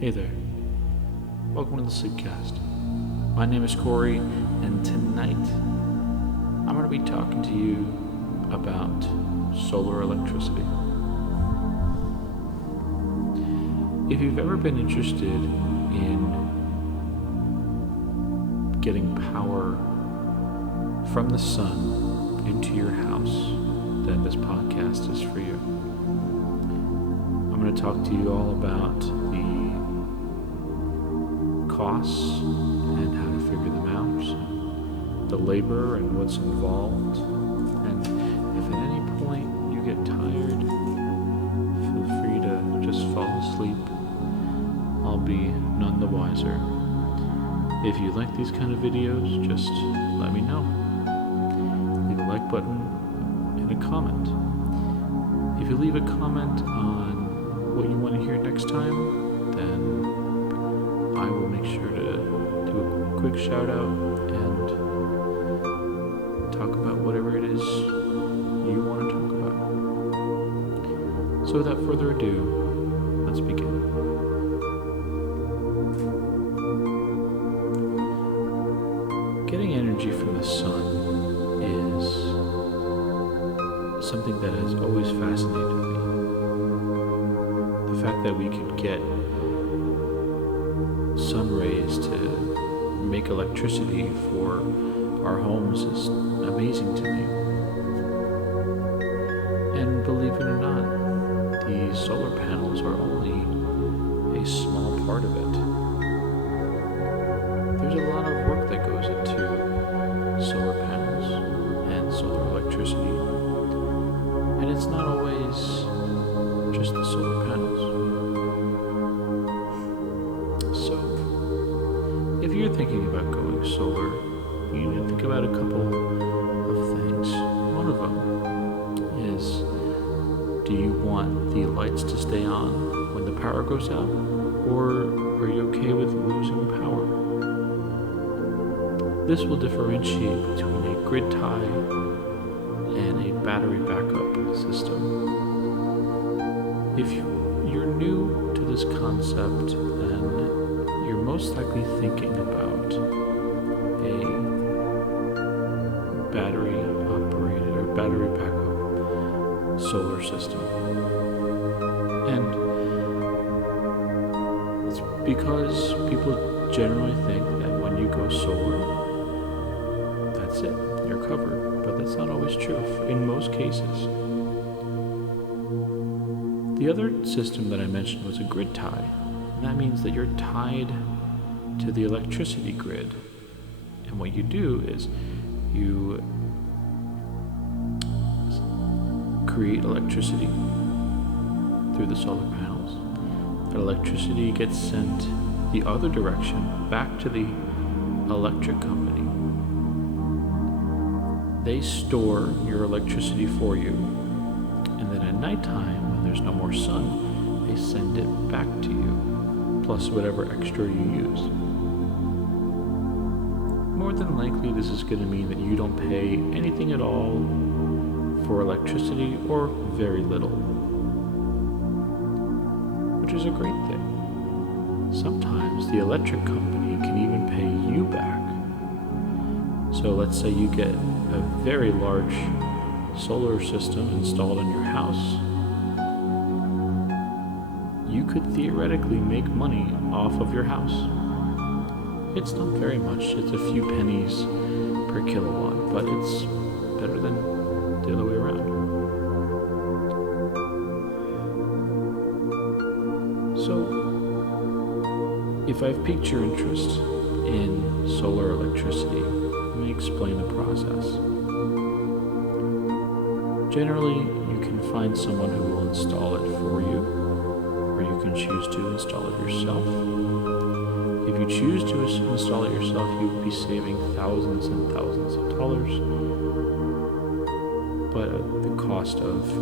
Hey there, welcome to the Sleepcast. My name is Corey, and tonight I'm going to be talking to you about solar electricity. If you've ever been interested in getting power from the sun into your house, then this podcast is for you. I'm going to talk to you all about the costs and how to figure them out, the labor and what's involved, and if at any point you get tired, feel free to just fall asleep. I'll be none the wiser. If you like these kind of videos, just let me know. Leave a like button and a comment. If you leave a comment on what you want to hear next time, then I will make sure to do a quick shout out and talk about whatever it is you want to talk about. So without further ado, let's begin. Getting energy from the sun is something that has always fascinated me. The fact that we could get sun rays to make electricity for our homes is amazing to me. And believe it or not, the solar panels are only a small part of it. There's a lot of work that goes into solar panels and solar electricity, and it's not always just the solar panels. So, if you're thinking about going solar, you need to think about a couple of things. One of them is, do you want the lights to stay on when the power goes out, or are you okay with losing power? This will differentiate between a grid tie and a battery backup system. If you're new to this concept, then you're most likely thinking about a battery operated or battery backup solar system. And it's because people generally think that when you go solar, that's it, you're covered. But that's not always true in most cases. The other system that I mentioned was a grid tie. And that means that you're tied to the electricity grid. And what you do is you create electricity through the solar panels. That electricity gets sent the other direction back to the electric company. They store your electricity for you, and then at nighttime, when there's no more sun, they send it back to you, plus whatever extra you use. More than likely, this is going to mean that you don't pay anything at all for electricity, or very little, which is a great thing. Sometimes the electric company can even pay you back. So let's say you get a very large solar system installed in your house. You could theoretically make money off of your house. It's not very much, it's a few pennies per kilowatt, but it's better than the other way around. So, if I've piqued your interest in solar electricity, let me explain the process. Generally, you can find someone who will install it for you, or you can choose to install it yourself. If you choose to install it yourself, you will be saving thousands and thousands of dollars, but at the cost of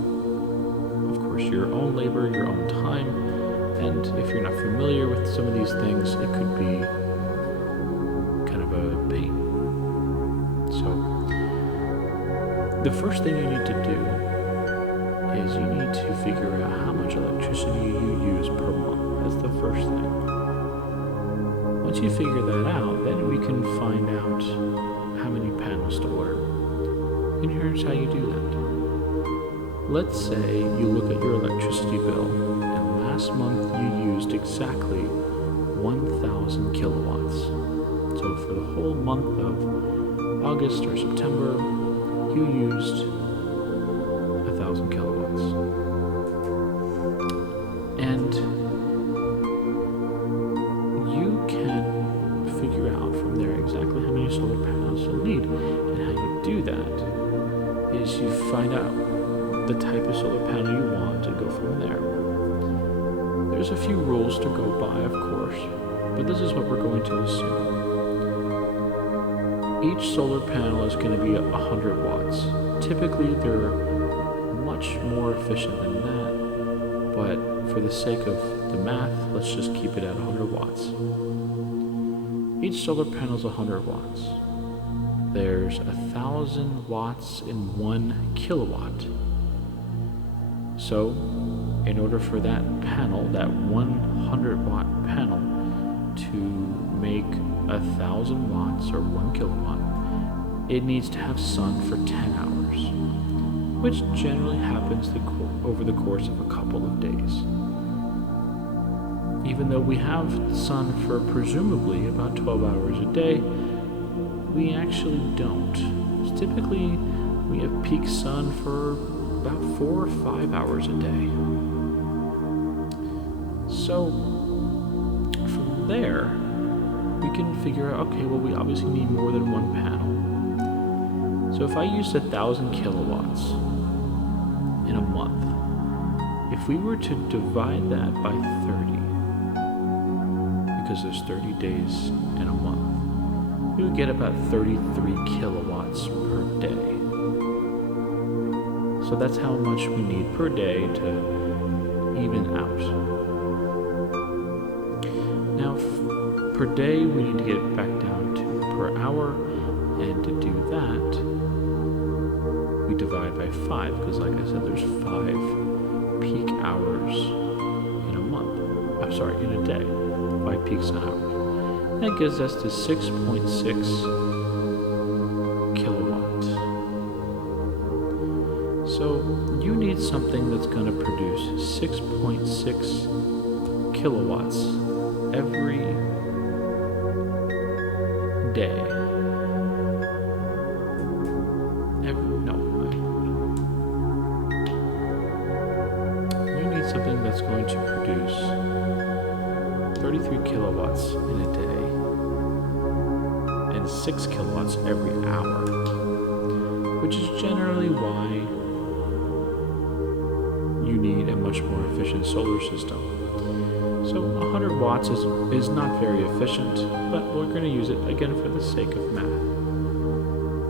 course, your own labor, your own time, and if you're not familiar with some of these things, it could be kind of a pain. So, the first thing you need to do is you need to figure out how much electricity you use per month. That's the first thing. once you figure that out, then we can find out how many panels to order. And here's how you do that. Let's say you look at your electricity bill, and last month you used exactly 1,000 kilowatts. So for the whole month of August or September, you used 1,000 kilowatts. And you can figure out from there exactly how many solar panels you'll need. And how you do that is you find out the type of solar panel you want and go from there. There's a few rules to go by, of course, but this is what we're going to assume. Each solar panel is going to be 100 watts. Typically, they're much more efficient than that, but for the sake of the math, let's just keep it at 100 watts. Each solar panel is 100 watts. There's 1,000 watts in 1 kilowatt. So, in order for that panel, that 100 watt panel, to make 1,000 watts or 1 kilowatt, it needs to have sun for 10 hours, which generally happens over the course of a couple of days. Even though we have sun for presumably about 12 hours a day, we actually don't. Typically, we have peak sun for about 4 or 5 hours a day. So, from there, we can figure out, okay, well, we obviously need more than one panel. So if I used 1,000 kilowatts in a month, if we were to divide that by 30, because there's 30 days in a month, we would get about 33 kilowatts per day. So that's how much we need per day to even out. Now, per day, we need to get it back down to per hour, and to do that, we divide by 5, because like I said, there's 5 peak hours in a month. In a day. 5 peaks an hour. That gives us to 6.6 kilowatt. So you need something that's going to produce 6.6 kilowatts every day. You need something that's going to produce 33 kilowatts in a day and 6 kilowatts every hour, which is generally why you need a much more efficient solar system. So 100 watts is not very efficient, but we're going to use it again for the sake of math.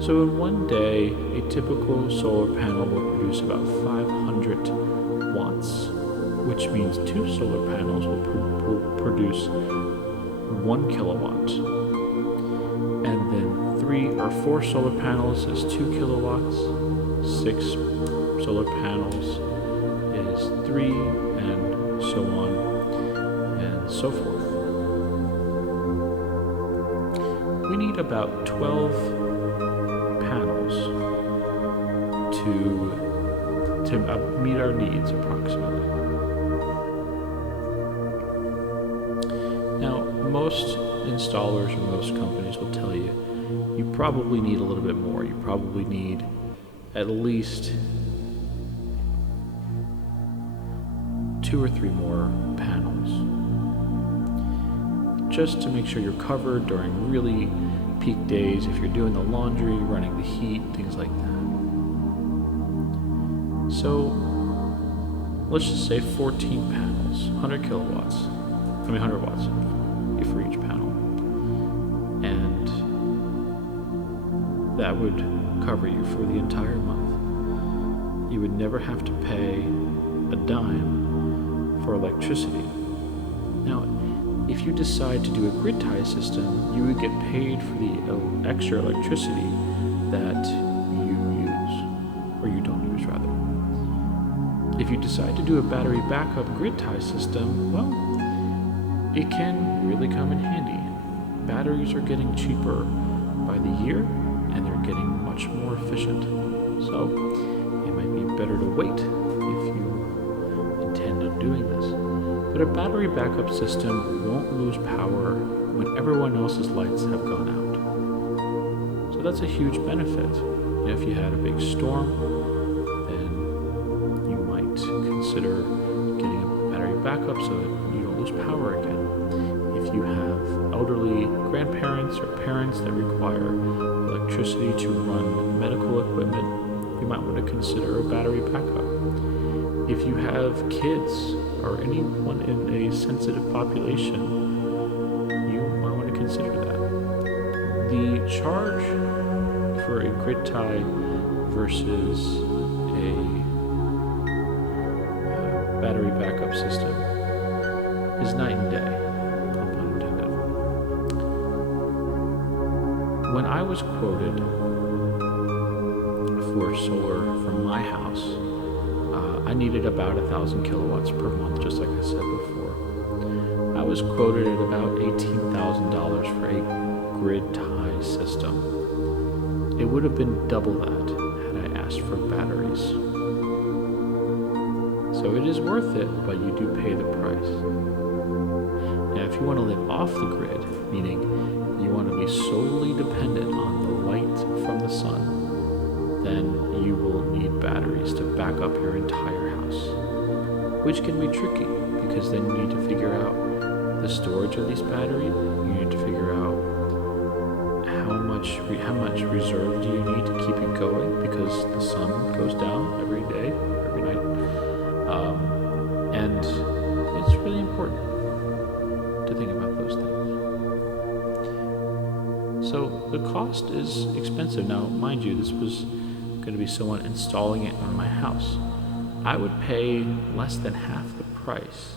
So in one day, a typical solar panel will produce about 500 watts, which means 2 solar panels will produce 1 kilowatt. And then 3 or 4 solar panels is 2 kilowatts, 6 solar panels is 3, and so on and so forth. We need about 12 panels to meet our needs approximately. Now, most installers or most companies will tell you you probably need a little bit more. You probably need at least 2 or 3 more panels, just to make sure you're covered during really peak days, if you're doing the laundry, running the heat, things like that. So let's just say 14 panels, 100 watts for each panel, and that would cover you for the entire month. You would never have to pay a dime for electricity. Now, if you decide to do a grid tie system, you would get paid for the extra electricity that you use, or you don't use rather. If you decide to do a battery backup grid tie system, well, it can really come in handy. batteries are getting cheaper by the year, and they're getting much more efficient. So it might be better to wait if you intend on doing this. But a battery backup system won't lose power when everyone else's lights have gone out. So that's a huge benefit. If you had a big storm, then you might consider getting a battery backup so that you don't lose power again. If you have elderly grandparents or parents that require electricity to run medical equipment, you might want to consider a battery backup. If you have kids or anyone in a sensitive population, you might want to consider that. The charge for a grid tie versus a battery backup system is night and day, no pun intended. When I was quoted for solar from my house, I needed about 1,000 kilowatts per month, just like I said before. I was quoted at about $18,000 for a grid tie system. It would have been double that had I asked for batteries. So it is worth it, but you do pay the price. Now, if you want to live off the grid, meaning you want to be solely dependent on the light from the sun, then you will need batteries to back up your entire house, which can be tricky because then you need to figure out the storage of these batteries. You need to figure out how much reserve do you need to keep it going, because the sun goes down every day, every night, and it's really important to think about those things. So the cost is expensive. Now, mind you, this was going to be someone installing it on my house. I would pay less than half the price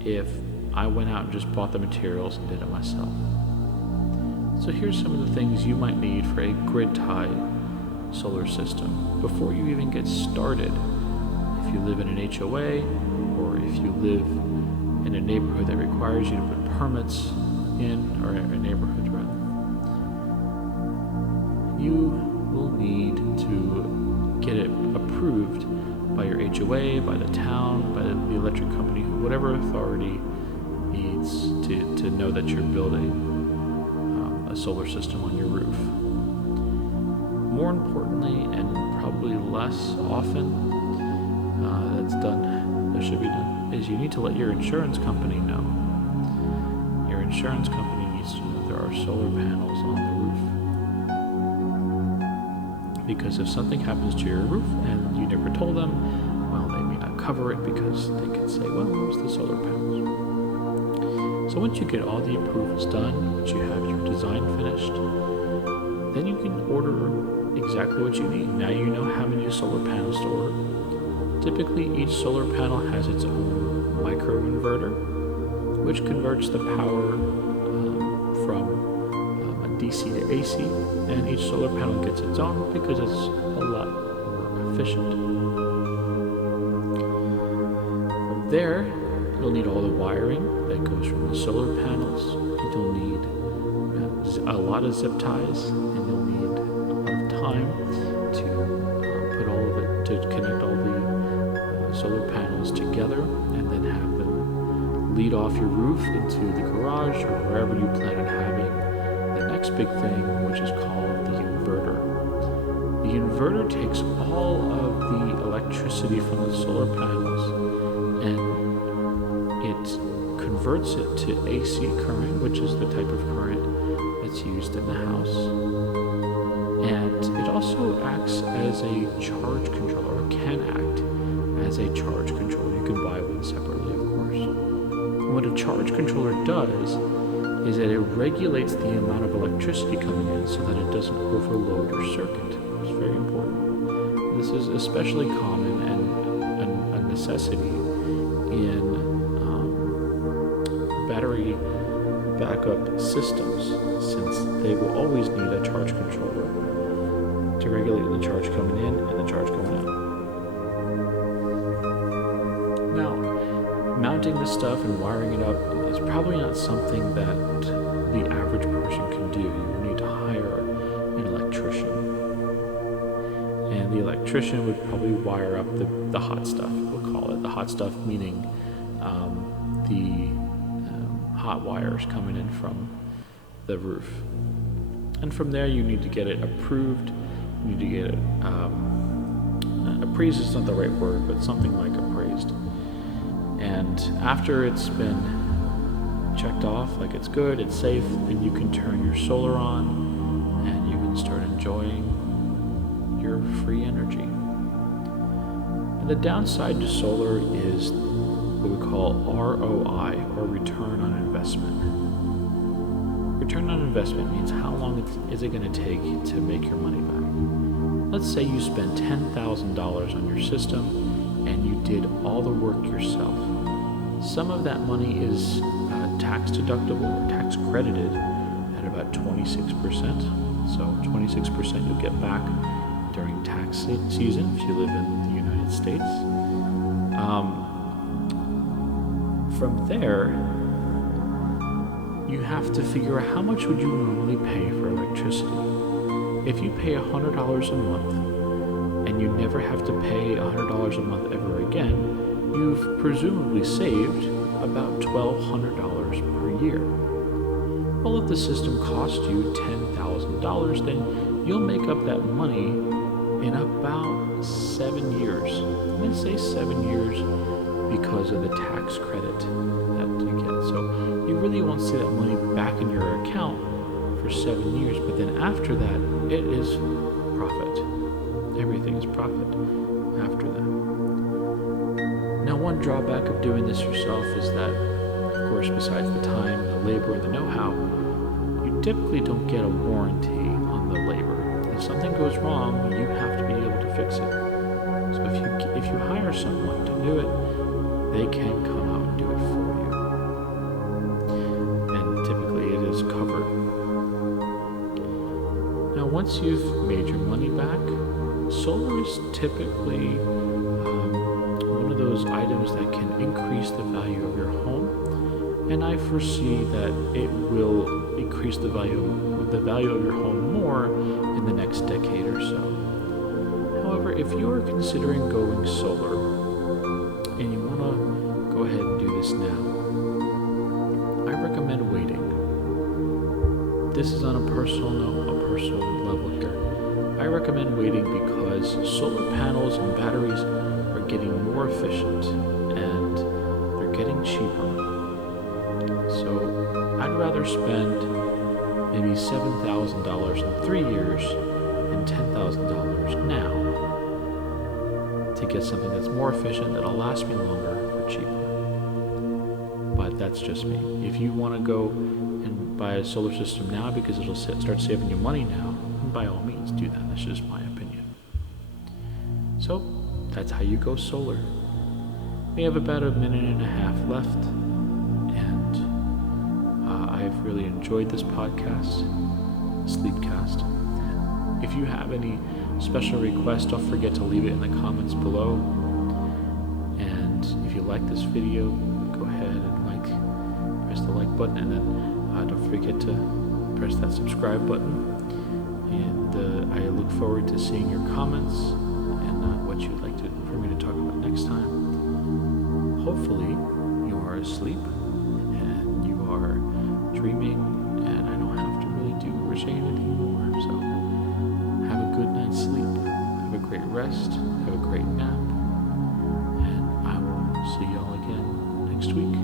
if I went out and just bought the materials and did it myself. So here's some of the things you might need for a grid tie solar system before you even get started. If you live in an HOA, or if you live in a neighborhood that requires you to put permits in, or a neighborhood rather, you will need to get it approved by your HOA, by the town, by the electric company, whatever authority needs to know that you're building a solar system on your roof. More importantly, and probably less often that should be done, is you need to let your insurance company know. Your insurance company needs to know there are solar panels on the roof. Because if something happens to your roof and you never told them, well, they may not cover it because they could say, well, it was the solar panels. So once you get all the approvals done, once you have your design finished, then you can order exactly what you need. Now you know how many solar panels to order. Typically, each solar panel has its own microinverter, which converts the power from a DC to AC, and each solar panel gets its own because it's a lot more efficient. From there, you'll need all the wiring that goes from the solar panels. You'll need a lot of zip ties, and you'll need a lot of time to put all of it, to connect all the solar panels together, and then have them lead off your roof into the garage or wherever you plan on having the next big thing, which is called the inverter. The inverter takes all of the electricity from the solar panels and it converts it to AC current, which is the type of current that's used in the house. And it also acts as a charge controller, or can act as a charge controller. You can buy one separately, of course. And what a charge controller does is that it regulates the amount of electricity coming in so that it doesn't overload your circuit. It's very important. This is especially common and a necessity in battery backup systems, since they will always need a charge controller to regulate the charge coming in and the charge going out. Now, mounting this stuff and wiring it up is probably not something that the average person can do. You need to hire an electrician. And the electrician would probably wire up the hot stuff, we'll call it. The hot stuff meaning the hot wires coming in from the roof. And from there you need to get it approved. You need to get it, appraised is not the right word, but something like appraised. And after it's been checked off, like it's good, it's safe, then you can turn your solar on and you can start enjoying your free energy. And the downside to solar is what we call ROI, or return on investment. Return on investment means how long is it going to take to make your money back. Let's say you spent $10,000 on your system and you did all the work yourself. Some of that money is tax deductible or tax credited at about 26%. So 26% you'll get back during tax season if you live in the United States. From there, you have to figure out how much would you normally pay for electricity. If you pay $100 a month and you never have to pay $100 a month ever again, you've presumably saved about $1,200 per year. Well, if the system cost you $10,000, then you'll make up that money in about 7 years. I'm going to say 7 years because of the tax credit that you get. So you really won't see that money back in your account for 7 years, but then after that, it is profit. Everything is profit after that. Now, one drawback of doing this yourself is that, of course, besides the time, the labor, and the know-how, you typically don't get a warranty on the labor. If something goes wrong, you have to be able to fix it. So if you hire someone to do it, they can come out and do it for you. And typically it is covered. Now, once you've made your money back, solar is typically one of those items that can increase the value of your home, and I foresee that it will increase the value of your home more in the next decade or so. However, if you are considering going solar and you want to go ahead and do this now, I recommend waiting. This is on a personal note, a personal level here. I recommend waiting because solar panels and batteries are getting more efficient and they're getting cheaper. So I'd rather spend maybe $7,000 in 3 years and $10,000 now to get something that's more efficient, that'll last me longer, for cheaper. But that's just me. If you want to go and buy a solar system now because it'll start saving you money now, then by all means do that. That's just my opinion. So that's how you go solar. We have about a minute and a half left, and I've really enjoyed this podcast, Sleepcast. If you have any special requests, don't forget to leave it in the comments below. And if you like this video, go ahead and press the like button, and then don't forget to press that subscribe button. And I look forward to seeing your comments and what you'd like for me to talk about next time. Hopefully you are asleep and you are dreaming, and I don't have to really do or say anything more. So have a good night's sleep, have a great rest, have a great nap, and I will see y'all again next week.